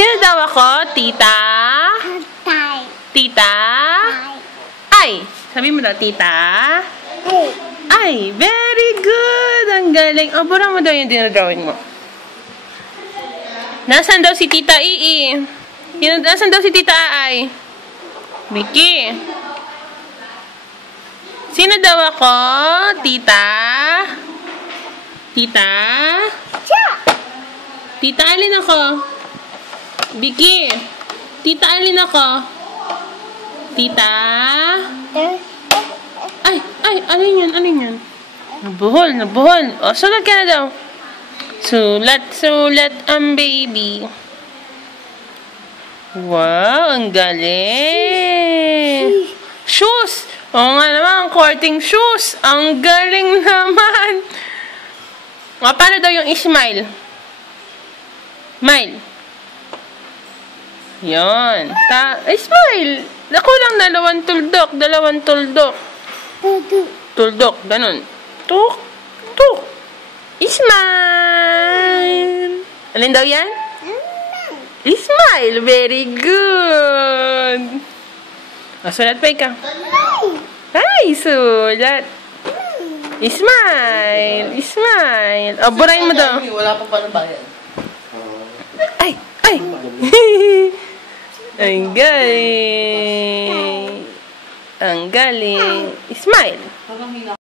Sino daw ako? Tita? Tita? Ay! Sabi mo daw, tita? Ay! Very good! Ang galing. Oh, bura mo daw yung dinadrawing mo. Nasaan daw si Tita Ii? Nasaan daw si Tita Ay? Vicky? Sino daw ako? Tita? Tita? Tita, alin ako? Vicky? Tita, alin ako? Tita? Ay, alin yan? Nabuhol. O, sulat ka na daw. Sulat ang baby. Wow, ang galing. Shoes! Oo nga naman, courting shoes. Ang galing naman. O, paano daw yung smile? Smile. Yun. Smile. Nakulang na dalawang tuldok. Tuldok, ganun. Tuk. Smile. Alin daw yan? Smile. Very good. Sulat pa ikaw. Ay, sulat. Smile. O, burahin mo daw. Wala pa paano bayan. Ay. Ang galing. Smile.